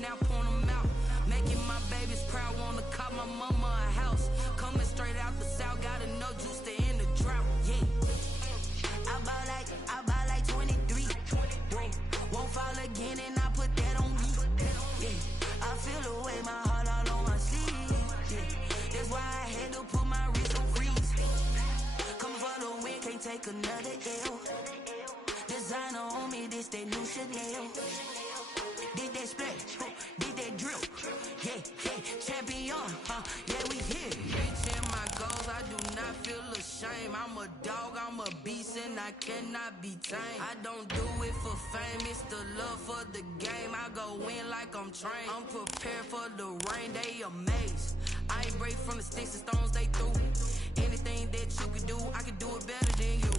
now point them out. Making my babies proud, wanna call my mama a house. Coming straight out the south, gotta know juice to end the drought. Yeah. I bought like 23. Won't fall again and I put that on me. Yeah. I feel the way, my heart all on my sleeve. Yeah. That's why I had to put my wrist on freeze. Coming for the win, can't take another L. Designer on me, this that new Chanel. Did that splash, did that drill. Yeah, champion, yeah, we here. Reaching my goals, I do not feel ashamed. I'm a dog, I'm a beast, and I cannot be tamed. I don't do it for fame, it's the love for the game. I go in like I'm trained. I'm prepared for the rain, they amazed. I ain't break from the sticks and stones they threw. Anything that you can do, I can do it better than you.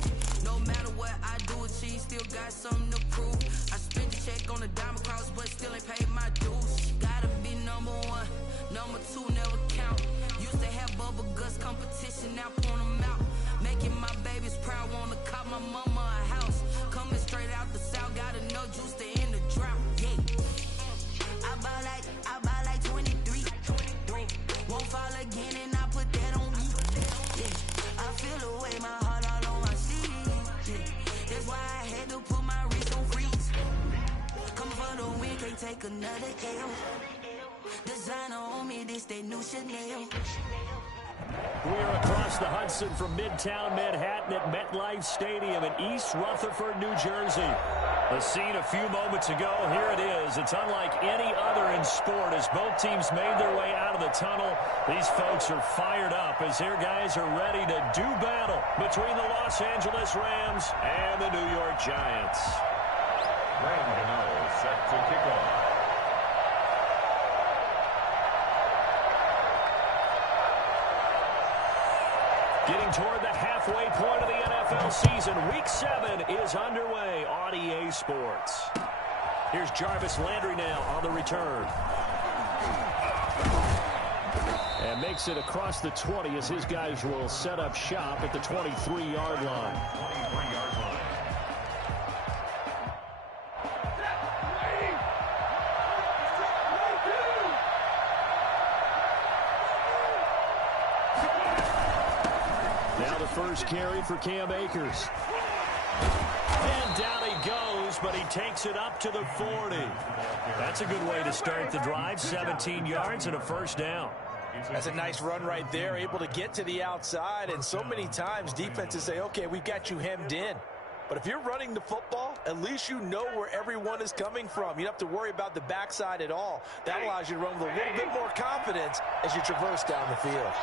No matter what I do, achieve, still got something to prove. I spent the check on the diamond cross, but still ain't paid my dues. Gotta be number one, number two never count. Used to have bubble guts competition, now point them out. Making my babies proud, wanna call my mama a house. Coming straight out the south, gotta know juice to end the drought. Yeah. I bought like 23. Won't fall again and I put that on me. Yeah. I feel the way, my heart all on my sleeve. Yeah. That's why I had to put my wrist on freeze. Coming for the win, can't take another L. Designer on me, this that new Chanel. We're across the Hudson from Midtown Manhattan at MetLife Stadium in East Rutherford, New Jersey. The scene a few moments ago, here it is. It's unlike any other in sport as both teams made their way out of the tunnel. These folks are fired up as their guys are ready to do battle between the Los Angeles Rams and the New York Giants. Rams set to kick off. Getting toward the halfway point of the NFL season, Week 7 is underway on EA Sports. Here's Jarvis Landry now on the return. And makes it across the 20 as his guys will set up shop at the 23-yard line. First carry for Cam Akers. And down he goes, but he takes it up to the 40. That's a good way to start the drive. 17 yards and a first down. That's a nice run right there, able to get to the outside. And so many times defenses say, okay, we've got you hemmed in. But if you're running the football, at least you know where everyone is coming from. You don't have to worry about the backside at all. That allows you to run with a little bit more confidence as you traverse down the field.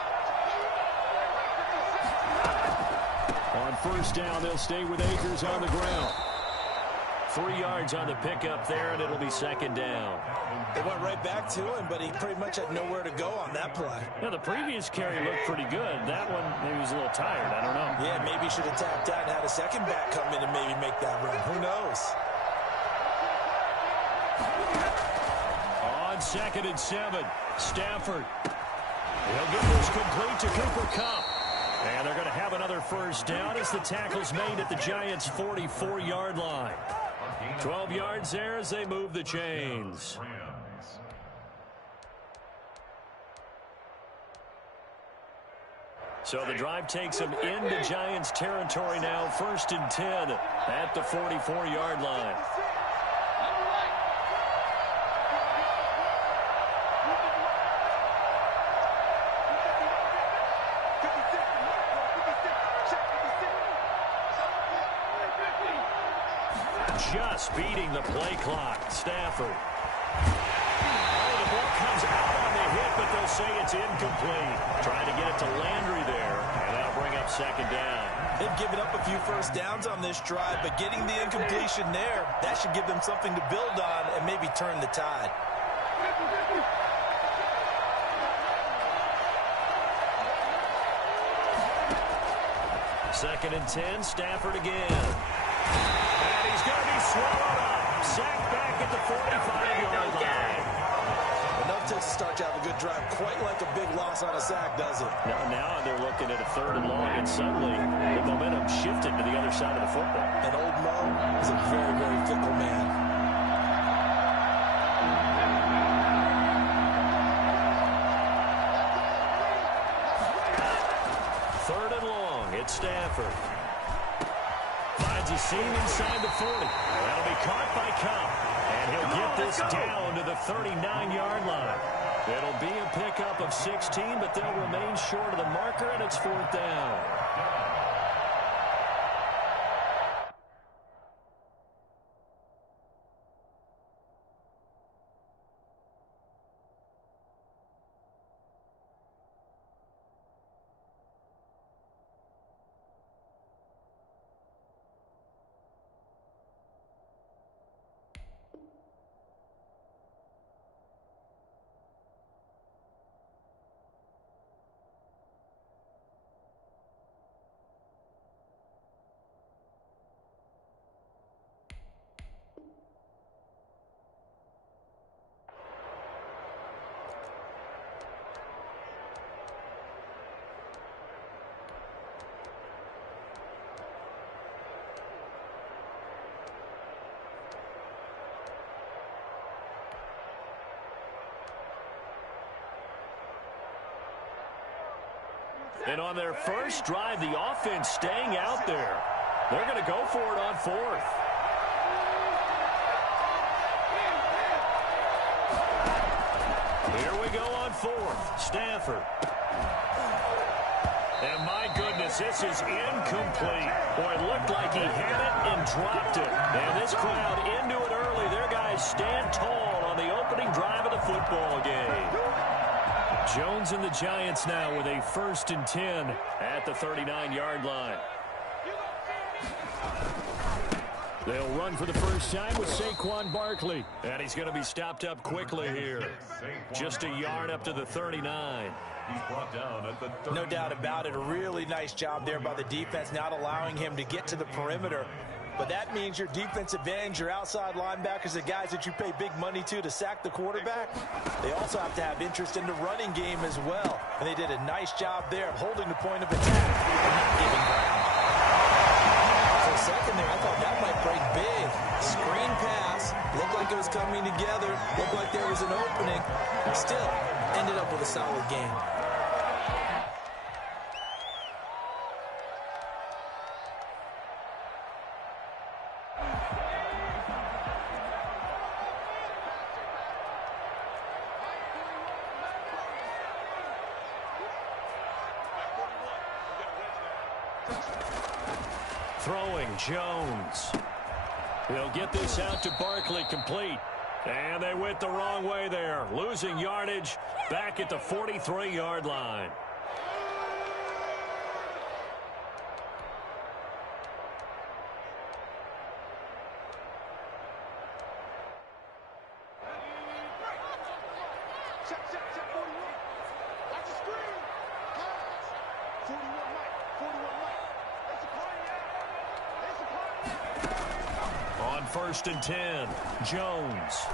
On first down, they'll stay with Akers on the ground. 3 yards on the pickup there, and it'll be second down. They went right back to him, but he pretty much had nowhere to go on that play. Yeah, the previous carry looked pretty good. That one, maybe he was a little tired. I don't know. Yeah, maybe he should have tapped out and had a second back come in and maybe make that run. Who knows? On 2nd and 7, Stafford. He'll get this complete to Cooper Kupp. And they're going to have another first down as the tackle's made at the Giants' 44-yard line. 12 yards there as they move the chains. So the drive takes them into Giants territory now. 1st and 10 at the 44-yard line. Just beating the play clock. Stafford. Oh, the ball comes out on the hit, but they'll say it's incomplete. Trying to get it to Landry there, and that'll bring up second down. They've given up a few first downs on this drive, but getting the incompletion there, that should give them something to build on and maybe turn the tide. Second and 10, Stafford again. And he's going to be swallowed up. Sacked back at the 45-yard line. Enough to start to have a good drive. Quite like a big loss on a sack, does it? Now they're looking at a 3rd and long, and suddenly the momentum shifted to the other side of the football. And old Mo is a very, very fickle man. He's seen inside the 40. That'll be caught by Cup. And he'll get this down to the 39-yard line. It'll be a pickup of 16, but they'll remain short of the marker, and it's 4th down. And on their first drive, the offense staying out there. They're going to go for it on 4th. Here we go on 4th. Stafford. And my goodness, this is incomplete. Boy, it looked like he had it and dropped it. And this crowd into it early. Their guys stand tall on the opening drive of the football game. Jones and the Giants now with a 1st and 10 at the 39-yard line. They'll run for the first time with Saquon Barkley. And he's going to be stopped up quickly here. Just a yard up to the 39. He's brought down at the No doubt about it. A really nice job there by the defense, not allowing him to get to the perimeter. But that means your defensive ends, your outside linebackers, the guys that you pay big money to sack the quarterback, they also have to have interest in the running game as well. And they did a nice job there of holding the point of attack and not giving ground. For a second there, I thought that might break big. Screen pass, looked like it was coming together, looked like there was an opening. Still, ended up with a solid game. Throwing Jones. He'll get this out to Barkley, complete. And they went the wrong way there. Losing yardage back at the 43-yard line. On 1st and 10, Jones.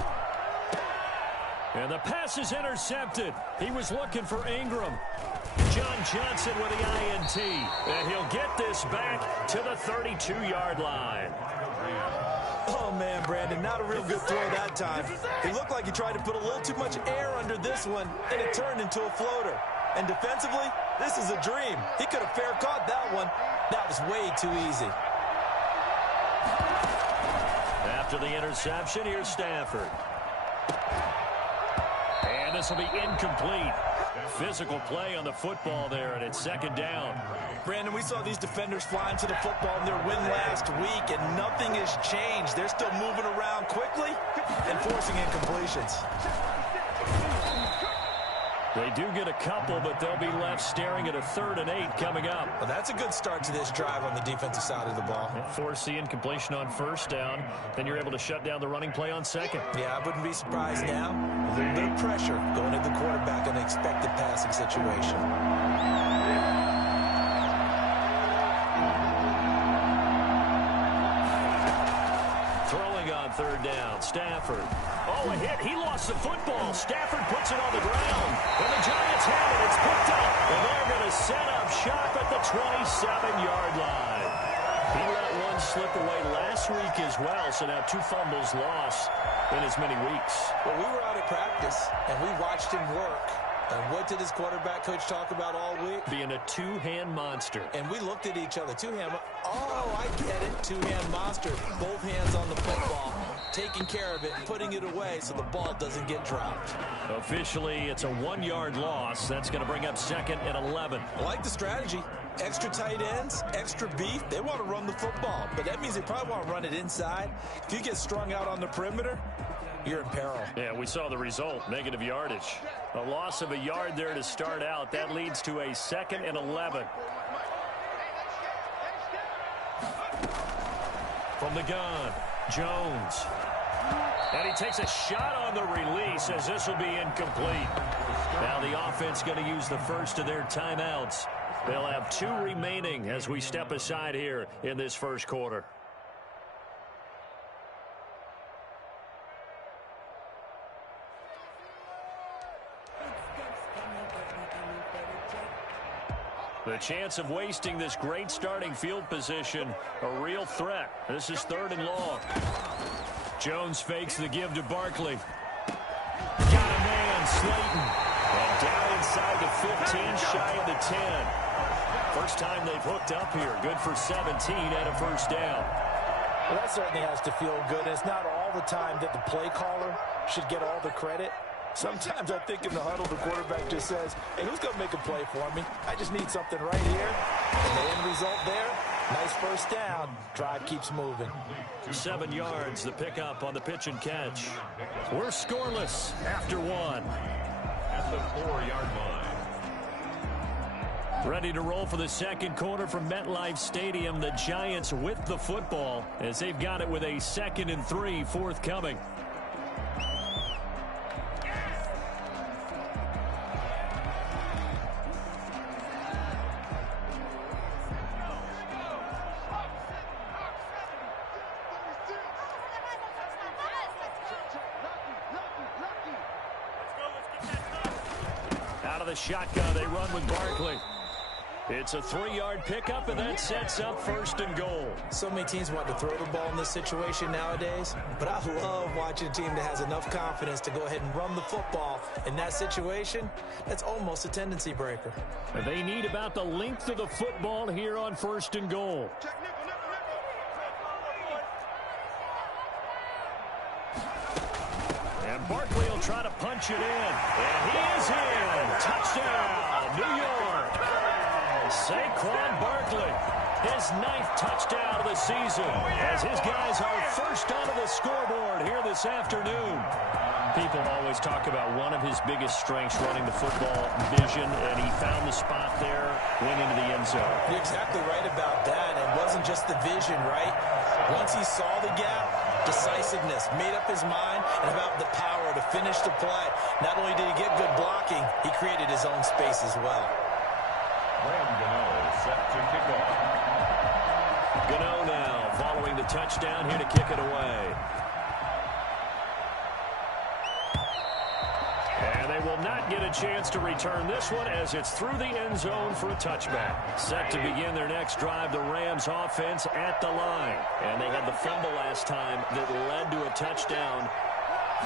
And the pass is intercepted. He was looking for Ingram. John Johnson with the INT. And he'll get this back to the 32-yard line. Oh, man, Brandon, not a real good throw that time. It looked like he tried to put a little too much air under this one, and it turned into a floater. And defensively, this is a dream. He could have fair caught that one. That was way too easy. After the interception, here's Stafford. And this will be incomplete. Physical play on the football there, and it's 2nd down. Brandon, we saw these defenders flying to the football in their win last week, and nothing has changed. They're still moving around quickly and forcing incompletions. They do get a couple, but they'll be left staring at a 3rd and 8 coming up. Well, that's a good start to this drive on the defensive side of the ball. Force the incompletion on 1st down. Then you're able to shut down the running play on 2nd. Yeah, I wouldn't be surprised now. A little bit of pressure going at the quarterback in an expected passing situation. Throwing on 3rd down, Stafford. Oh, a hit. He lost the football. Stafford puts it on the ground. And the Giants have it. It's picked up. And they're going to set up shop at the 27-yard line. He let one slip away last week as well, so now 2 fumbles lost in as many weeks. Well, we were out at practice, and we watched him work. And what did his quarterback coach talk about all week? Being a two-hand monster. And we looked at each other. Oh, I get it. Two-hand monster. Both hands on the football, taking care of it, putting it away so the ball doesn't get dropped. Officially, it's a 1-yard loss. That's going to bring up 2nd and 11. I like the strategy. Extra tight ends, extra beef. They want to run the football, but that means they probably want to run it inside. If you get strung out on the perimeter, you're in peril. Yeah, we saw the result, negative yardage. A loss of a yard there to start out. That leads to a 2nd and 11. From the gun, Jones. And he takes a shot on the release as this will be incomplete. Now the offense going to use the first of their timeouts. They'll have 2 remaining as we step aside here in this first quarter. The chance of wasting this great starting field position, a real threat. This is 3rd and long. Jones fakes the give to Barkley. Got a man, Slayton. And down inside the 15, shy of the 10. First time they've hooked up here. Good for 17 and a first down. Well, that certainly has to feel good. It's not all the time that the play caller should get all the credit. Sometimes I think in the huddle, the quarterback just says, hey, who's going to make a play for me? I just need something right here. And the end result there, nice first down. Drive keeps moving. 7 yards, the pickup on the pitch and catch. We're scoreless after 1. At the 4-yard line. Ready to roll for the second quarter from MetLife Stadium. The Giants with the football as they've got it with a 2nd and 3 forthcoming. Out of the shotgun, they run with Barkley. It's a 3-yard pickup, and that sets up 1st and goal. So many teams want to throw the ball in this situation nowadays, but I love watching a team that has enough confidence to go ahead and run the football. In that situation, that's almost a tendency breaker. They need about the length of the football here on 1st and goal. And Barkley will try to punch it in. And he is in. Touchdown, New York. Saquon Barkley, his 9th touchdown of the season, as his guys are first onto the scoreboard here this afternoon. People always talk about one of his biggest strengths running the football, vision, and he found the spot there, went into the end zone. You're exactly right about that. It wasn't just the vision, right? Once he saw the gap, decisiveness, made up his mind, and about the power to finish the play. Not only did he get good blocking, he created his own space as well. Set to kick off. Gano now following the touchdown here to kick it away. And they will not get a chance to return this one as it's through the end zone for a touchback. Set to begin their next drive, the Rams offense at the line. And they had the fumble last time that led to a touchdown.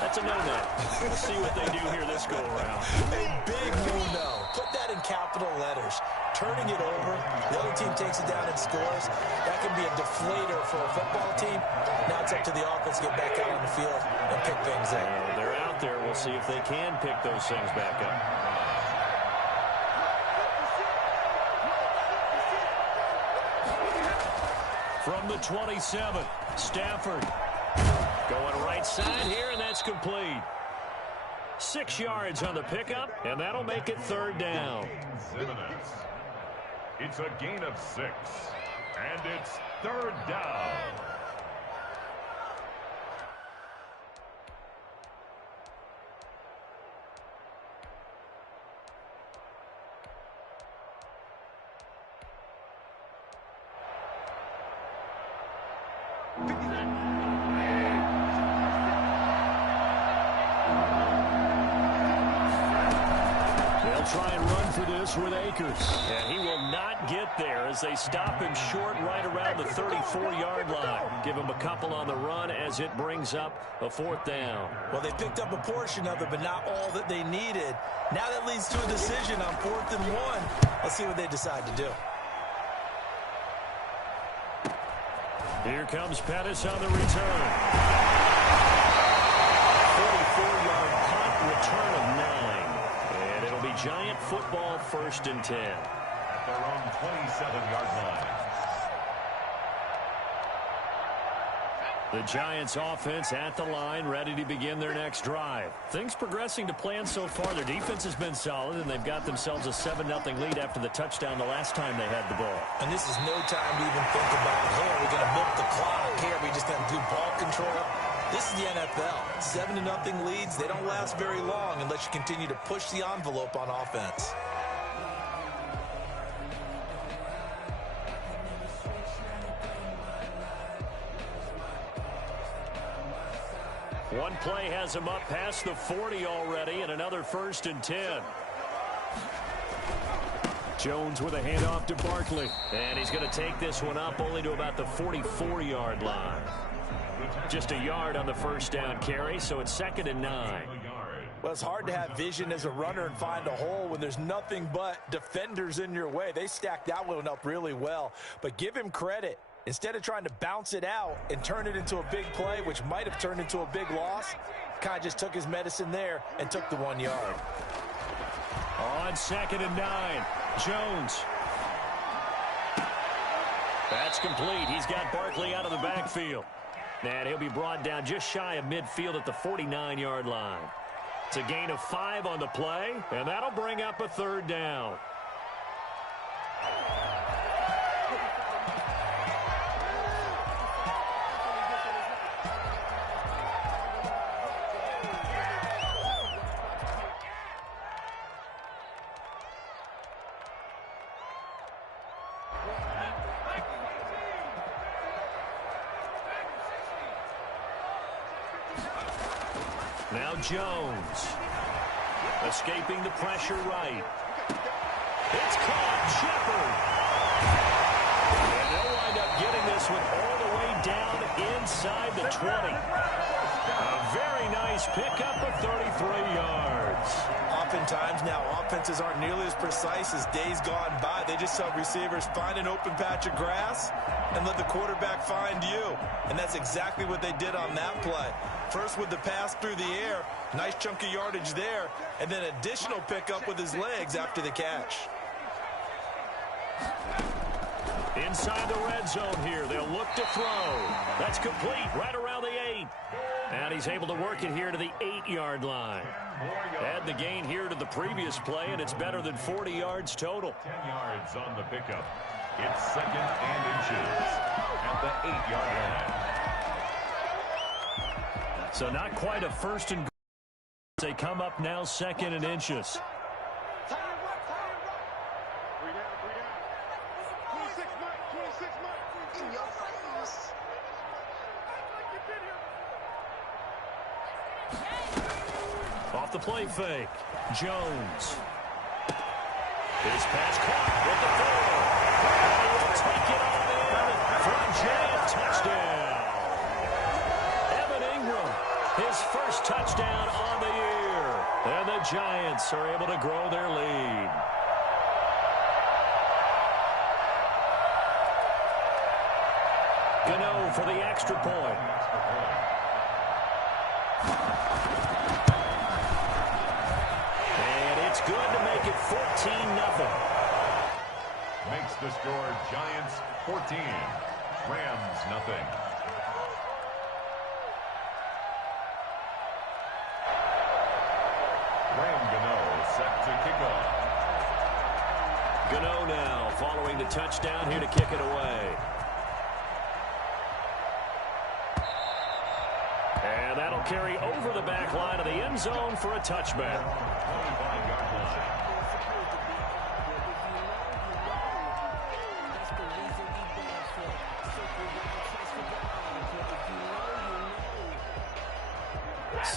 That's a no-no. We'll see what they do here this go-around. A big no-no. Put that in capital letters. Turning it over, the other team takes it down and scores. That can be a deflator for a football team. Now it's up to the offense to get back out on the field and pick things up. They're out there. We'll see if they can pick those things back up. From the 27, Stafford going right side here, and that's complete. 6 yards on the pickup, and that'll make it 3rd down. It's a gain of 6, and it's 3rd down. try and run for this with Akers. And he will not get there as they stop him short right around the 34-yard line. Give him a couple on the run as it brings up a 4th down. Well, they picked up a portion of it, but not all that they needed. Now that leads to a decision on 4th and 1. Let's see what they decide to do. Here comes Pettis on the return. 44-yard punt, return of 9. And it'll be Giant football, 1st and 10. At their own 27-yard line. The Giants offense at the line, ready to begin their next drive. Things progressing to plan so far. Their defense has been solid, and they've got themselves a 7-0 lead after the touchdown the last time they had the ball. And this is no time to even think about, hey, are we going to milk the clock? Hey, are we just going to do ball control? This is the NFL. 7-0 leads, they don't last very long unless you continue to push the envelope on offense. One play has him up past the 40 already, and another 1st and 10. Jones with a handoff to Barkley. And he's going to take this one up only to about the 44-yard line. Just a yard on the 1st down carry, so it's 2nd and 9. Well, it's hard to have vision as a runner and find a hole when there's nothing but defenders in your way. They stacked that one up really well. But give him credit. Instead of trying to bounce it out and turn it into a big play, which might have turned into a big loss, kind of just took his medicine there and took the 1 yard. On 2nd and 9, Jones. That's complete. He's got Barkley out of the backfield. And he'll be brought down just shy of midfield at the 49-yard line. It's a gain of 5 on the play, and that'll bring up a 3rd down. Now Jones, escaping the pressure right. It's caught, Shepard. And they'll wind up getting this one all the way down inside the 20. A very nice pickup of 33 yards. Oftentimes now offenses aren't nearly as precise as days gone by. They just help receivers find an open patch of grass and let the quarterback find you. And that's exactly what they did on that play. First with the pass through the air, nice chunk of yardage there, and then additional pickup with his legs after the catch. Inside the red zone here, they'll look to throw. That's complete, right around the 8. And he's able to work it here to the 8-yard line. Add the gain here to the previous play, and it's better than 40 yards total. 10 yards on the pickup. It's 2nd and inches at the 8-yard line. So not quite a 1st and goal. They come up now 2nd and inches. Off the play fake, Jones. His pass caught with the throw. He will take it on in for a Giant touchdown. Evan Ingram, his first touchdown on the year. And the Giants are able to grow their lead. Gano for the extra point. And it's good to make it 14-0. Makes the score Giants 14, Rams nothing. Graham Gano set to kick off. Gano now following the touchdown here to kick it away. And that'll carry over the back line of the end zone for a touchback. 25-yard line.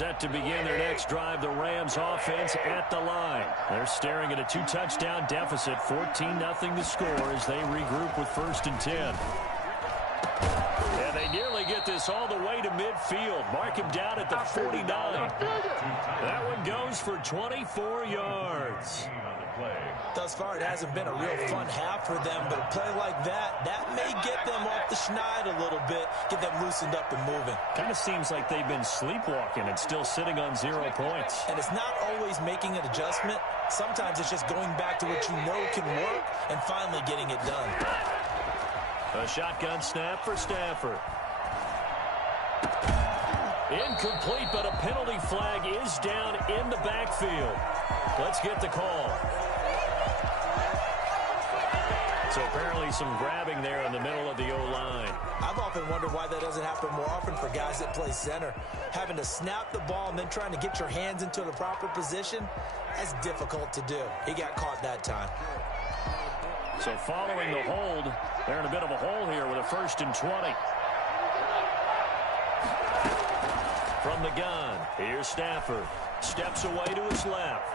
set to begin their next drive. The Rams offense at the line. They're staring at a 2-touchdown deficit. 14-0 the score as they regroup with 1st and 10. And they nearly get this all the way to midfield. Mark him down at the 49. That one goes for 24 yards. Thus far, it hasn't been a real fun half for them, but a play like that may get them off the schneid a little bit, get them loosened up and moving. Kind of seems like they've been sleepwalking and still sitting on 0 points. And it's not always making an adjustment. Sometimes it's just going back to what you know can work and finally getting it done. A shotgun snap for Stafford. Incomplete, but a penalty flag is down in the backfield. Let's get the call. So apparently some grabbing there in the middle of the O-line. I've often wondered why that doesn't happen more often for guys that play center. Having to snap the ball and then trying to get your hands into the proper position, that's difficult to do. He got caught that time. So following the hold, they're in a bit of a hole here with a 1st and 20. From the gun, here's Stafford. Steps away to his left.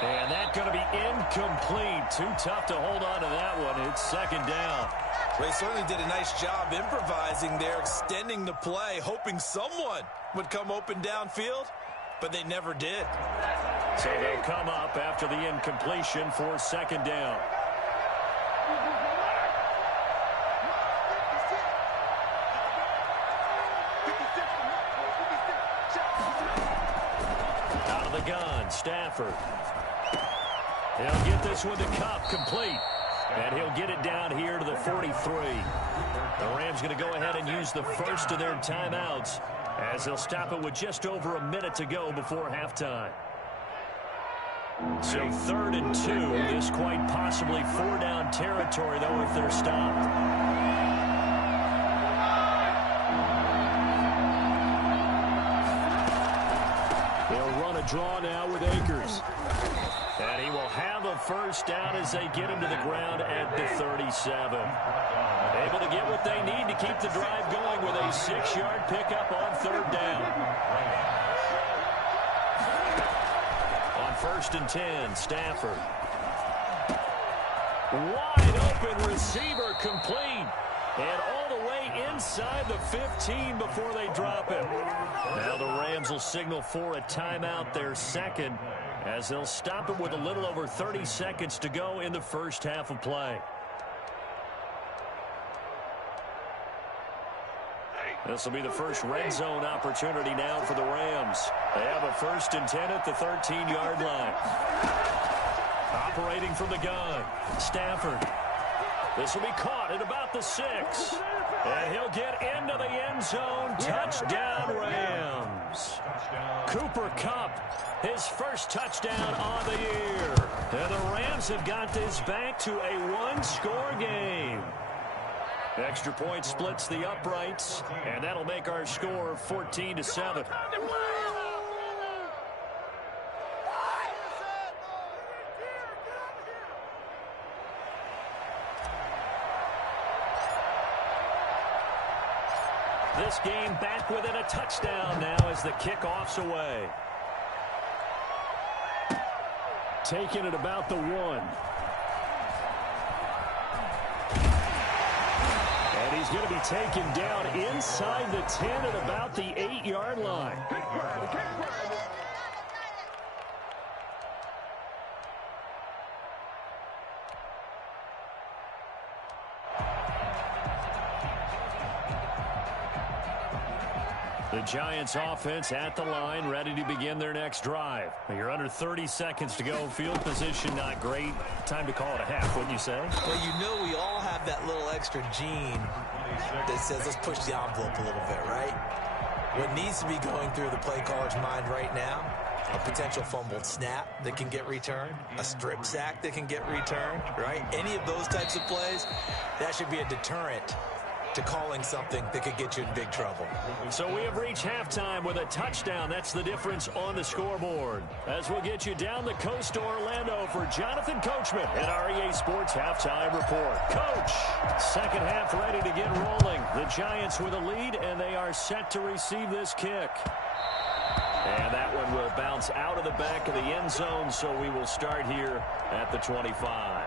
And that's going to be incomplete. Too tough to hold on to that one. It's 2nd down. They certainly did a nice job improvising there, extending the play, hoping someone would come open downfield, but they never did. So they'll come up after the incompletion for 2nd down. Out of the gun, Stafford. He'll get this one to Kupp, complete. And he'll get it down here to the 43. The Rams going to go ahead and use the first of their timeouts as they'll stop it with just over a minute to go before halftime. So 3rd and 2. This quite possibly 4-down territory, though, if they're stopped. They'll run a draw now with Akers. And he will have a 1st down as they get him to the ground at the 37. Able to get what they need to keep the drive going with a 6-yard pickup on 3rd down. On 1st and 10, Stafford. Wide open receiver, complete. And all the way inside the 15 before they drop it. Now the Rams will signal for a timeout, their 2nd, as they'll stop it with a little over 30 seconds to go in the first half of play. This will be the first red zone opportunity now for the Rams. They have a 1st and 10 at the 13-yard line. Operating from the gun, Stafford. This will be caught at about the 6. And he'll get into the end zone. Touchdown, Rams. Cooper Kupp, his first touchdown on the year. And the Rams have got this back to a 1-score game. Extra point splits the uprights, and that'll make our score 14-7. This game back within a touchdown now as the kickoff's away. Taking it about the 1. And he's going to be taken down inside the 10 at about the 8-yard line. The Giants offense at the line, ready to begin their next drive. You're under 30 seconds to go. Field position not great. Time to call it a half, wouldn't you say? Well, you know we all have that little extra gene that says let's push the envelope a little bit, right? What needs to be going through the play caller's mind right now, a potential fumbled snap that can get returned, a strip sack that can get returned, right? Any of those types of plays, that should be a deterrent to calling something that could get you in big trouble. So we have reached halftime with a touchdown. That's the difference on the scoreboard. As we'll get you down the coast to Orlando for Jonathan Coachman at our EA Sports Halftime Report. Coach, second half ready to get rolling. The Giants with a lead, and they are set to receive this kick. And that one will bounce out of the back of the end zone, so we will start here at the 25.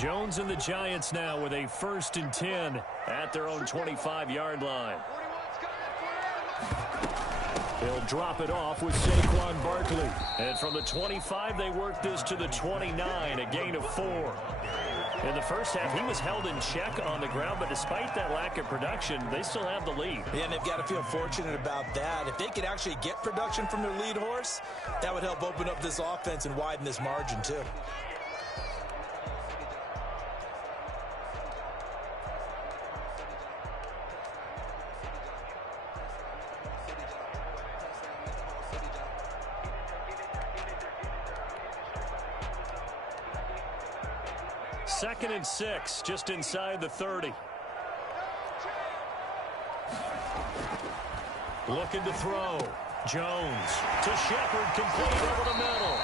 Jones and the Giants now with a 1st and 10 at their own 25-yard line. They'll drop it off with Saquon Barkley. And from the 25, they work this to the 29, a gain of 4. In the first half, he was held in check on the ground, but despite that lack of production, they still have the lead. Yeah, and they've got to feel fortunate about that. If they could actually get production from their lead horse, that would help open up this offense and widen this margin, too. Second and 6, just inside the 30. Looking to throw. Jones to Shepard, complete over the middle.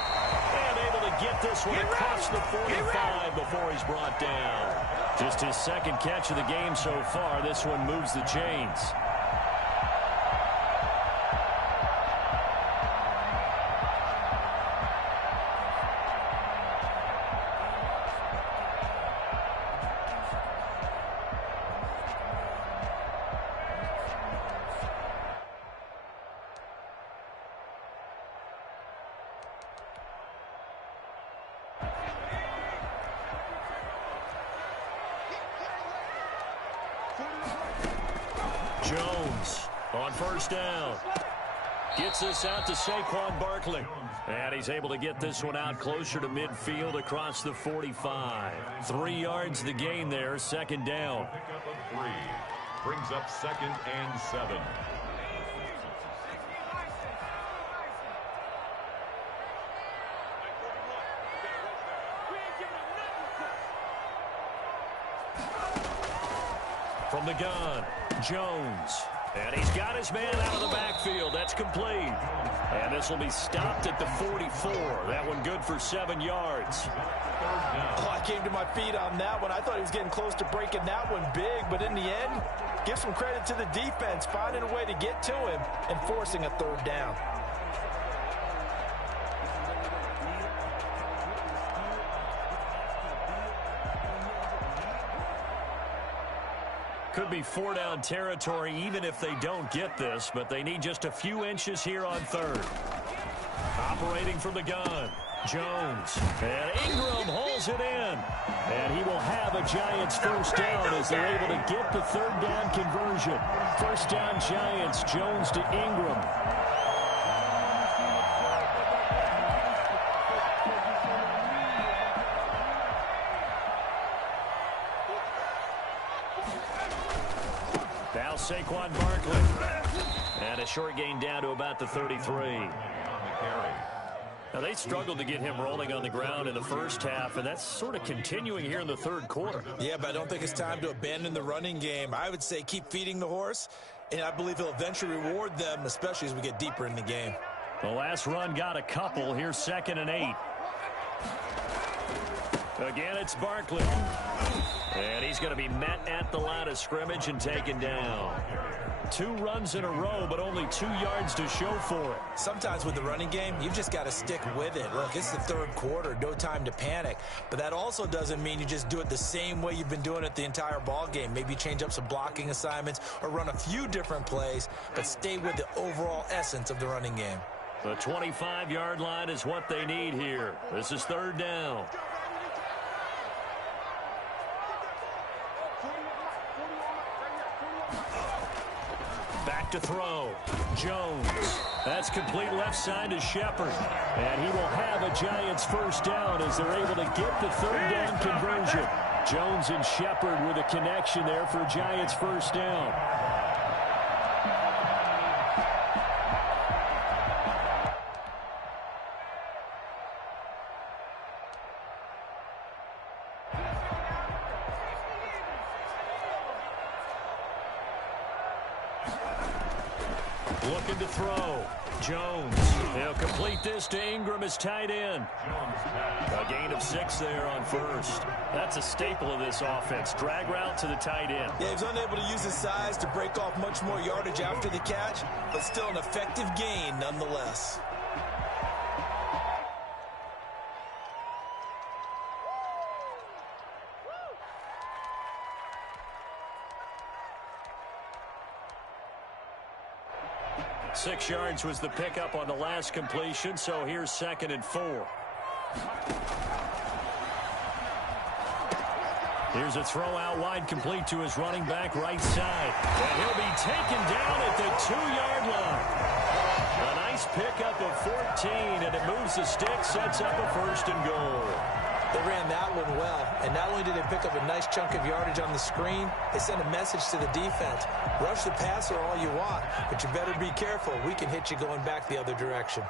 And able to get this one across the 45 before he's brought down. Just his second catch of the game so far. This one moves the chains. Jones on 1st down. Gets this out to Saquon Barkley. And he's able to get this one out closer to midfield across the 45. 3 yards the gain there, 2nd down. Pickup of 3 brings up 2nd and 7. From the gun, Jones. And he's got his man out of the backfield. That's complete. And this will be stopped at the 44. That one good for 7 yards. Oh, I came to my feet on that one. I thought he was getting close to breaking that one big, but in the end, give some credit to the defense, finding a way to get to him and forcing a 3rd down. Could be 4-down territory even if they don't get this, but they need just a few inches here on 3rd. Operating from the gun, Jones. And Ingram holds it in. And he will have a Giants 1st down as they're able to get the 3rd down conversion. 1st down Giants, Jones to Ingram. Now Saquon Barkley. And a short gain down to about the 33. Now they struggled to get him rolling on the ground in the first half, and that's sort of continuing here in the 3rd quarter. Yeah, but I don't think it's time to abandon the running game. I would say keep feeding the horse, and I believe he'll eventually reward them, especially as we get deeper in the game. The last run got a couple. Here's 2nd and 8. Again, it's Barkley. And he's going to be met at the line of scrimmage and taken down. 2 runs in a row, but only 2 yards to show for it. Sometimes with the running game, you've just got to stick with it. Look, it's the 3rd quarter, no time to panic. But that also doesn't mean you just do it the same way you've been doing it the entire ball game. Maybe change up some blocking assignments or run a few different plays, but stay with the overall essence of the running game. The 25-yard line is what they need here. This is 3rd down. Back to throw. Jones. That's complete left side to Shepard. And he will have a Giants 1st down as they're able to get the 3rd down conversion. Jones and Shepard with a connection there for Giants 1st down. Looking to throw. Jones. He'll complete this to Ingram as tight end. A gain of 6 there on first. That's a staple of this offense. Drag route to the tight end. Yeah, he was unable to use his size to break off much more yardage after the catch, but still an effective gain nonetheless. Six yards was the pickup on the last completion, so here's 2nd and 4. Here's a throw out wide, complete to his running back right side. And he'll be taken down at the 2-yard line. A nice pickup of 14, and it moves the stick, sets up a 1st and goal. They ran that one well, and not only did they pick up a nice chunk of yardage on the screen, they sent a message to the defense. Rush the passer all you want, but you better be careful. We can hit you going back the other direction.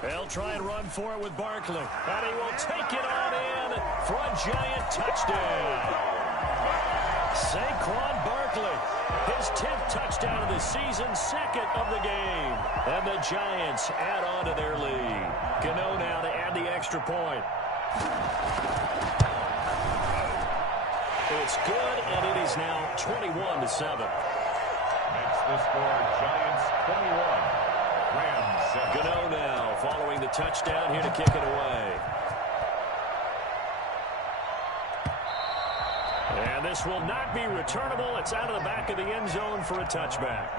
They'll try and run for it with Barkley, and he will take it on in for a Giant touchdown. Saquon Barkley, his 10th touchdown of the season, 2nd of the game. And the Giants add on to their lead. Gano now to add the extra point. It's good, and it is now 21-7. Makes the score Giants 21, Rams 7. Gano now following the touchdown here to kick it away. And this will not be returnable. It's out of the back of the end zone for a touchback.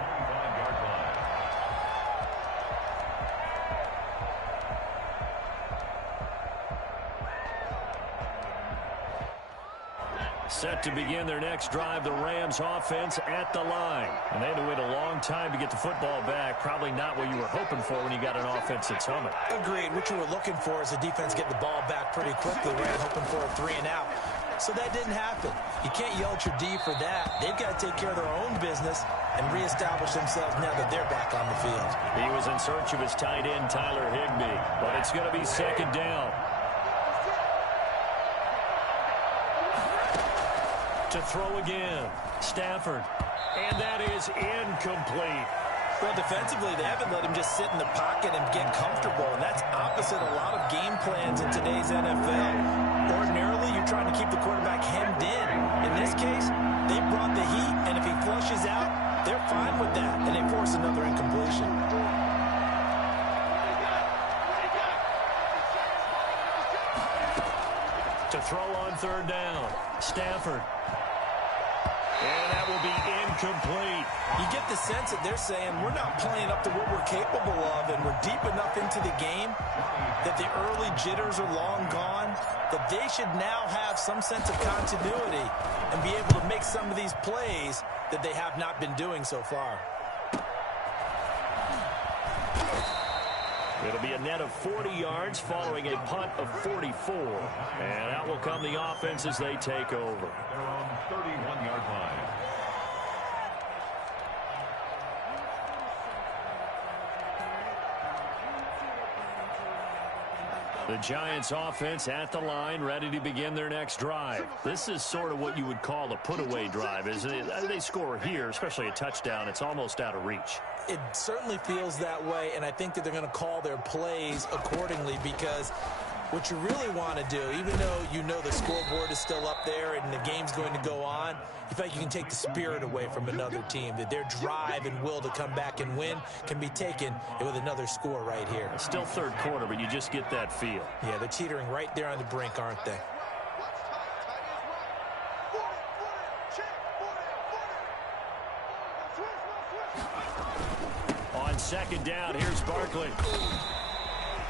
Set to begin their next drive, the Rams offense at the line. And they had to wait a long time to get the football back. Probably not what you were hoping for when you got an offense that's humming. Agreed. What you were looking for is the defense getting the ball back pretty quickly, right? Hoping for a 3 and out. So that didn't happen. You can't yell at your D for that. They've got to take care of their own business and reestablish themselves now that they're back on the field. He was in search of his tight end, Tyler Higbee. But it's going to be 2nd down. To throw again, Stafford, and that is incomplete. Well, defensively, they haven't let him just sit in the pocket and get comfortable, and that's opposite a lot of game plans in today's NFL. Ordinarily, you're trying to keep the quarterback hemmed in. In this case, they brought the heat, and if he flushes out, they're fine with that, and they force another incompletion. To throw on 3rd down, Stafford. And that will be incomplete. You get the sense that they're saying we're not playing up to what we're capable of, and we're deep enough into the game that the early jitters are long gone, that they should now have some sense of continuity and be able to make some of these plays that they have not been doing so far. It'll be a net of 40 yards following a punt of 44. And out will come the offense as they take over. They're on 31-yard line. The Giants offense at the line, ready to begin their next drive. This is sort of what you would call a put-away drive, isn't it? They score here, especially a touchdown. It's almost out of reach. It certainly feels that way, and I think that they're going to call their plays accordingly, because what you really want to do, even though you know the scoreboard is still up there and the game's going to go on, you feel like you can take the spirit away from another team, that their drive and will to come back and win can be taken with another score right here. It's still 3rd quarter, but you just get that feel. Yeah, they're teetering right there on the brink, aren't they? On 2nd down, here's Barkley.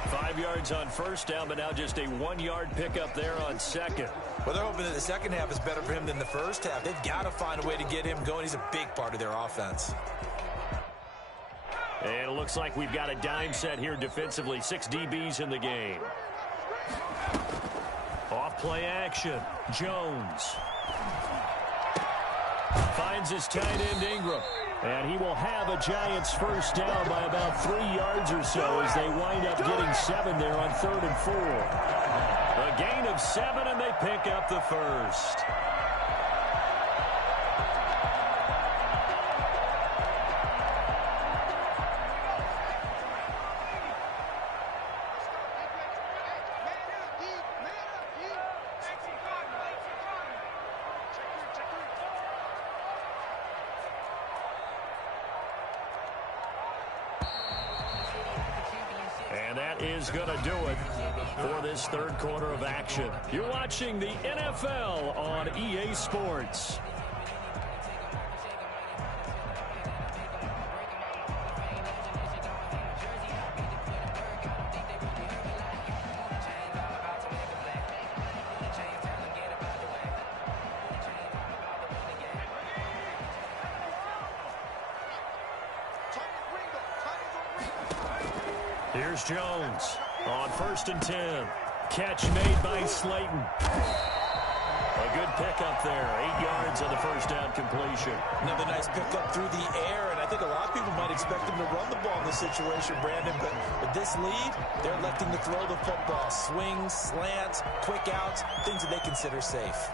5 yards on 1st down, but now just a 1-yard pickup there on 2nd. Well, they're hoping that the second half is better for him than the first half. They've got to find a way to get him going. He's a big part of their offense. And it looks like we've got a dime set here defensively. 6 DBs in the game. Off play action. Jones finds his tight end Ingram. And he will have a Giants 1st down by about 3 yards or so as they wind up getting 7 there on 3rd and 4. A gain of 7, and they pick up the 1st. is going to do it for this third quarter of action. You're watching the NFL on EA Sports. Here's Jones on 1st and 10. Catch made by Slayton. A good pickup there. 8 yards on the first down completion. Another nice pickup through the air, and I think a lot of people might expect him to run the ball in this situation, Brandon, but with this lead, they're electing to throw the football. Swings, slants, quick outs, things that they consider safe.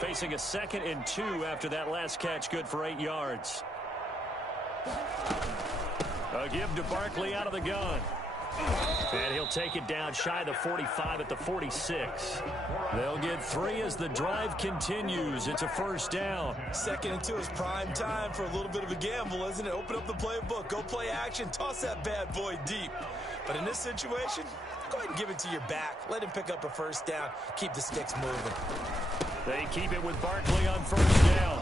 Facing a 2nd and 2 after that last catch, good for 8 yards. A give to Barkley out of the gun. And he'll take it down shy the 45 at the 46. They'll get 3 as the drive continues. It's a first down. 2nd and 2 is prime time for a little bit of a gamble, isn't it? Open up the playbook, go play action, toss that bad boy deep. But in this situation, go ahead and give it to your back. Let him pick up a first down. Keep the sticks moving. They keep it with Barkley on first down.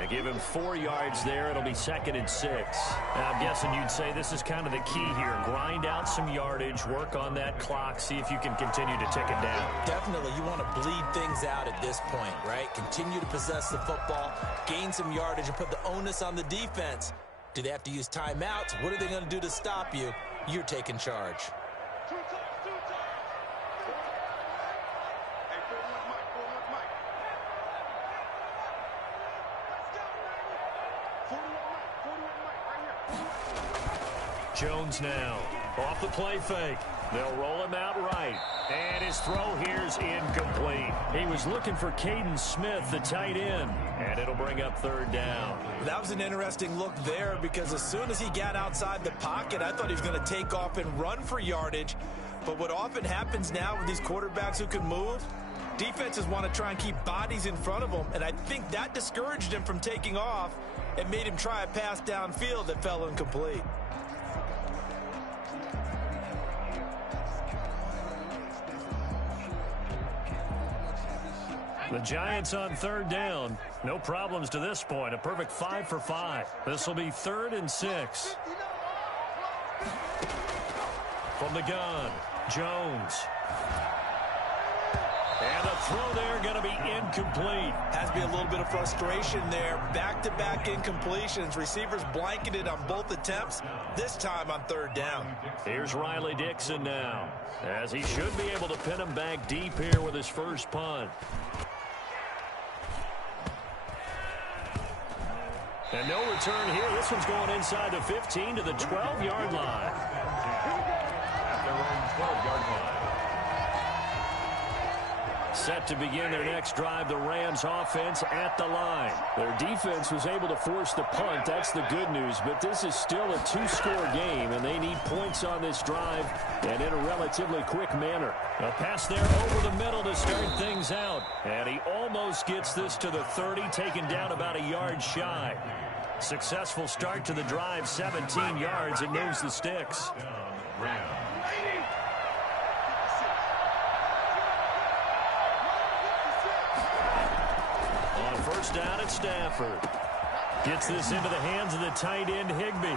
And give him 4 yards there. It'll be 2nd and 6. Now, I'm guessing you'd say this is kind of the key here. Grind out some yardage, work on that clock, see if you can continue to tick it down. Definitely. You want to bleed things out at this point, right? Continue to possess the football, gain some yardage, and put the onus on the defense. Do they have to use timeouts? What are they going to do to stop you? You're taking charge. Jones now off the play fake. They'll roll him out right. And his throw here's incomplete. He was looking for Caden Smith, the tight end. And it'll bring up 3rd down. That was an interesting look there because as soon as he got outside the pocket, I thought he was going to take off and run for yardage. But what often happens now with these quarterbacks who can move, defenses want to try and keep bodies in front of them. And I think that discouraged him from taking off and made him try a pass downfield that fell incomplete. The Giants on 3rd down. No problems to this point. A perfect 5 for 5. This will be 3rd and 6. From the gun, Jones. And the throw there going to be incomplete. Has to be a little bit of frustration there. Back-to-back incompletions. Receivers blanketed on both attempts, this time on 3rd down. Here's Riley Dixon now, as he should be able to pin him back deep here with his first punt. And no return here. This one's going inside the 15 to the 12-yard line. At their own 12-yard line. Set to begin their next drive, the Rams offense at the line. Their defense was able to force the punt. That's the good news, but this is still a 2-score game, and they need points on this drive and in a relatively quick manner. A pass there over the middle to start things out, and he almost gets this to the 30, taken down about a yard shy. Successful start to the drive, 17 yards, and moves the sticks. On first down at Stafford. Gets this into the hands of the tight end, Higbee.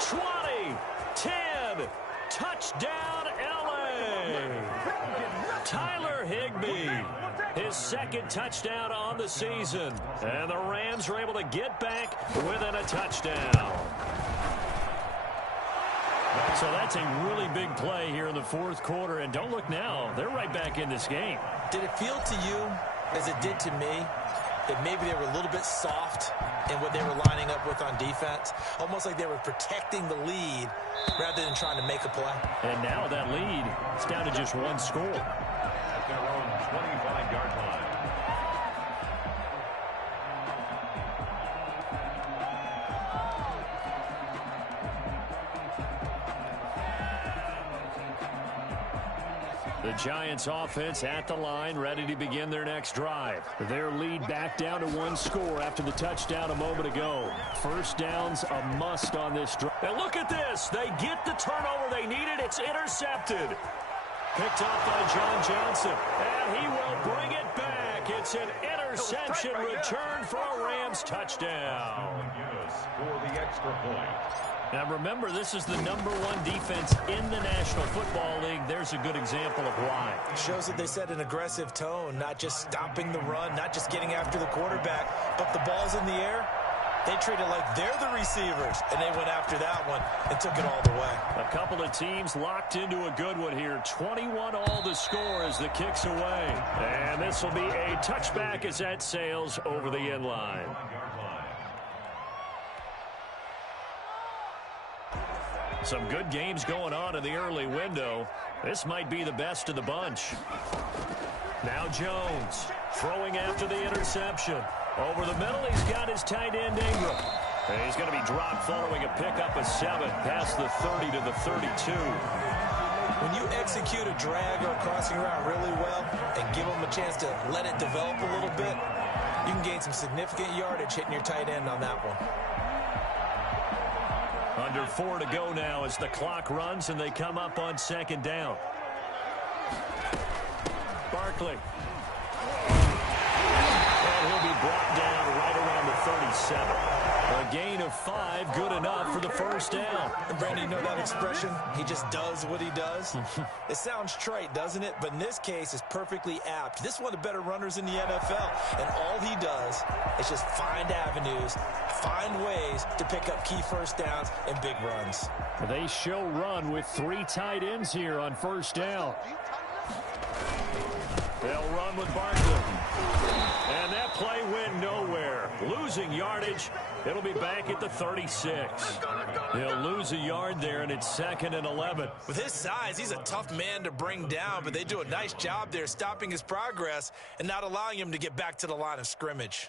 20, 10, touchdown, L.A. Tyler Higbee, his 2nd touchdown on the season. And the Rams are able to get back within a touchdown. So that's a really big play here in the 4th quarter. And don't look now, they're right back in this game. Did it feel to you, as it did to me, that maybe they were a little bit soft in what they were lining up with on defense? Almost like they were protecting the lead rather than trying to make a play. And now that lead is down to just 1 score. At their own 25-yard line. The Giants offense at the line, ready to begin their next drive. Their lead back down to 1 score after the touchdown a moment ago. First down's a must on this drive. And look at this. They get the turnover they needed. It's intercepted. Picked up by John Johnson. And he will bring it back. It's an interception return for a Rams touchdown. For the extra point. Now remember, this is the #1 defense in the National Football League. There's a good example of why. It shows that they set an aggressive tone, not just stopping the run, not just getting after the quarterback, but the ball's in the air. They treat it like they're the receivers, and they went after that one and took it all the way. A couple of teams locked into a good one here. 21 all the score as the kick's away. And this will be a touchback as that sails over the end line. Some good games going on in the early window. This might be the best of the bunch. Now Jones throwing after the interception. Over the middle, he's got his tight end Ingram. And he's going to be dropped following a pickup of 7 past the 30 to the 32. When you execute a drag or a crossing route really well and give them a chance to let it develop a little bit, you can gain some significant yardage hitting your tight end on that one. Under 4 to go now as the clock runs and they come up on 2nd down. Barkley. And he'll be brought down right around the 37. A gain of 5, good enough for the first down. And Brandon, you know that expression? He just does what he does. It sounds trite, doesn't it? But in this case, it's perfectly apt. This is one of the better runners in the NFL. And all he does is just find avenues, find ways to pick up key first downs and big runs. They show run with 3 tight ends here on first down. They'll run with Barkley. And that play went nowhere. Losing yardage. It'll be back at the 36. They'll lose a yard there, and it's 2nd and 11. With his size, he's a tough man to bring down, but they do a nice job there stopping his progress and not allowing him to get back to the line of scrimmage.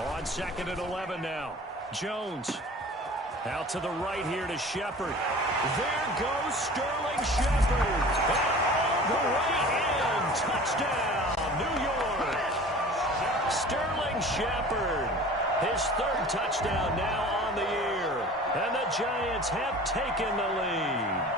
On 2nd and 11 now. Jones out to the right here to Shepard. There goes Sterling Shepard. And all the way in. Touchdown, New York. Sterling Shepard. His 3rd touchdown now on the year. And the Giants have taken the lead.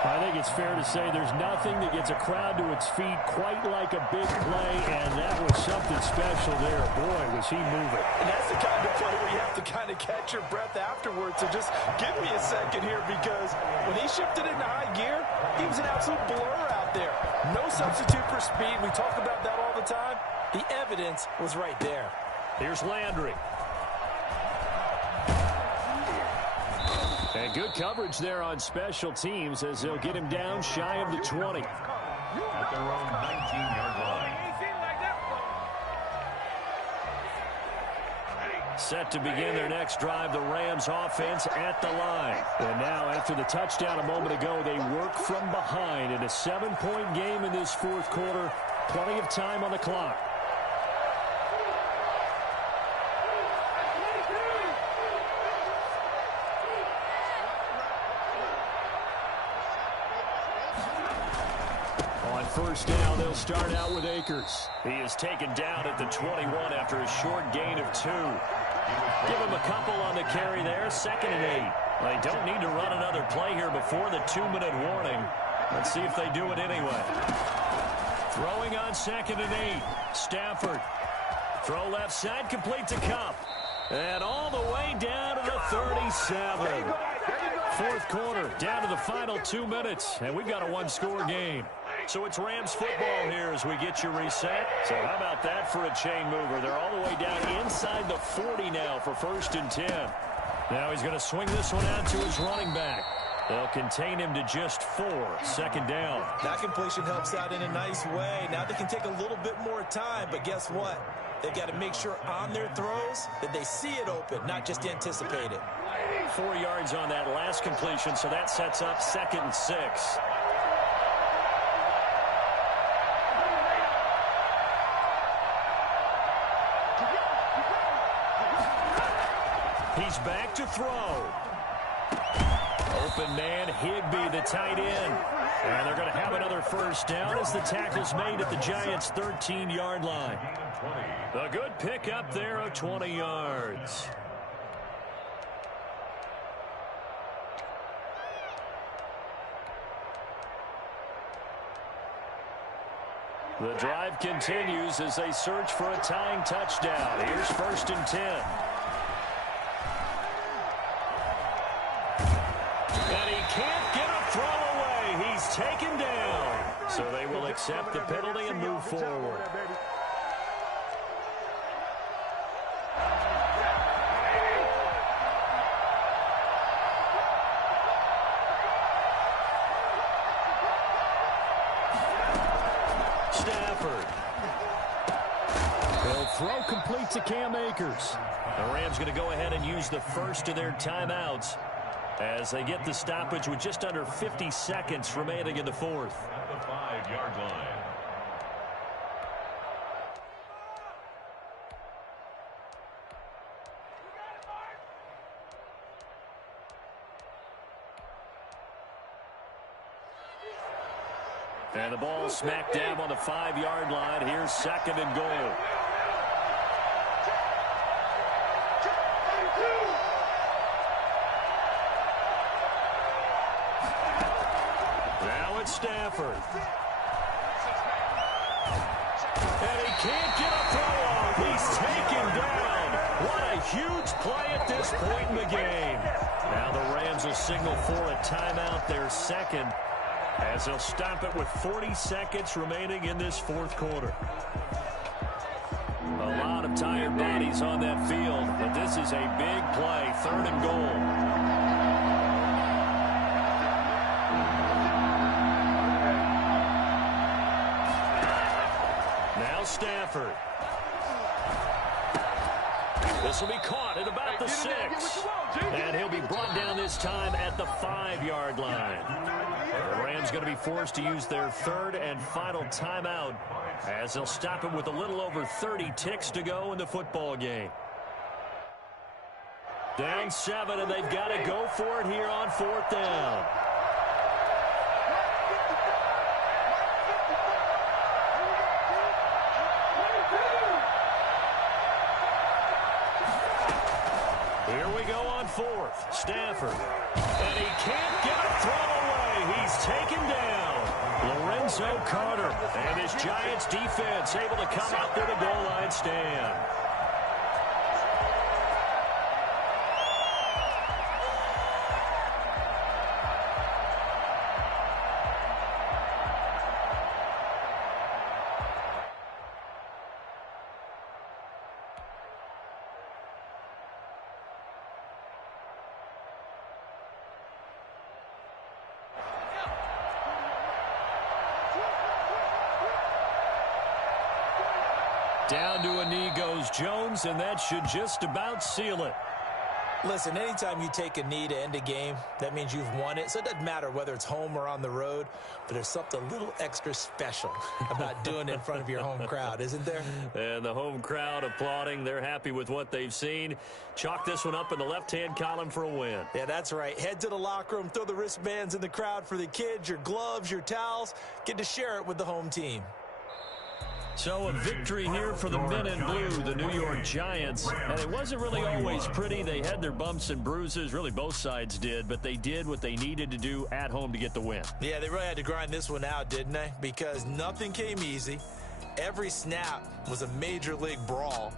I think it's fair to say there's nothing that gets a crowd to its feet quite like a big play, and that was something special there. Boy, was he moving. And that's the kind of play where you have to kind of catch your breath afterwards. So just give me a second here, because when he shifted into high gear, he was an absolute blur out there. No substitute for speed. We talk about that all the time. The evidence was right there. Here's Landry. And good coverage there on special teams as they'll get him down shy of the 20. At their own 19-yard line. Set to begin their next drive, the Rams offense at the line. And now after the touchdown a moment ago, they work from behind in a 7-point game in this 4th quarter. Plenty of time on the clock. First down, they'll start out with Akers. He is taken down at the 21 after a short gain of 2. Give him a couple on the carry there, 2nd and 8. They don't need to run another play here before the 2-minute warning. Let's see if they do it anyway. Throwing on 2nd and 8. Stafford. Throw left side, complete to Kupp. And all the way down to the 37. 4th quarter, down to the final 2 minutes, and we've got a 1-score game. So it's Rams football here as we get you reset. So how about that for a chain mover? They're all the way down inside the 40 now for 1st and 10. Now he's going to swing this one out to his running back. They'll contain him to just 4, 2nd down. That completion helps out in a nice way. Now they can take a little bit more time, but guess what? They've got to make sure on their throws that they see it open, not just anticipate it. 4 yards on that last completion, so that sets up 2nd and 6. 2 He's back to throw. Open man, Higbee, the tight end. And they're going to have another first down as the tackle's made at the Giants' 13-yard line. A good pickup there of 20 yards. The drive continues as they search for a tying touchdown. Here's 1st and 10. And he can't get a throw away. He's taken down. So they will accept the penalty and move forward. They'll throw complete to Cam Akers. The Rams going to go ahead and use the first of their timeouts as they get the stoppage with just under 50 seconds remaining in the fourth. At the 5-yard line. And the ball smack dab on the 5-yard line. Here's 2nd and goal. Now it's Stafford. And he can't get a throw off. He's taken down. What a huge play at this point in the game. Now the Rams will signal for a timeout, their second, as they'll stop it with 40 seconds remaining in this fourth quarter. A lot of tired bodies on that field, but this is a big play, 3rd and goal. Now Stafford. This will be caught at about the 6. And he'll be brought down this time at the 5-yard line. The Rams going to be forced to use their 3rd and final timeout as they'll stop it with a little over 30 ticks to go in the football game. Down 7, and they've got to go for it here on 4th down. Here we go on 4th. Stafford. And he can't get a throw away. He's taken down. Lorenzo Carter. And his Giants defense able to come out to the goal line stand. Down to a knee goes Jones, and that should just about seal it. Listen, anytime you take a knee to end a game, that means you've won it. So it doesn't matter whether it's home or on the road, but there's something a little extra special about doing it in front of your home crowd, isn't there? And the home crowd applauding. They're happy with what they've seen. Chalk this one up in the left-hand column for a win. Yeah, that's right. Head to the locker room, throw the wristbands in the crowd for the kids, your gloves, your towels. Get to share it with the home team. So a victory here for the men in blue, the New York Giants. And it wasn't really always pretty. They had their bumps and bruises. Really, both sides did. But they did what they needed to do at home to get the win. Yeah, they really had to grind this one out, didn't they? Because nothing came easy. Every snap was a major league brawl.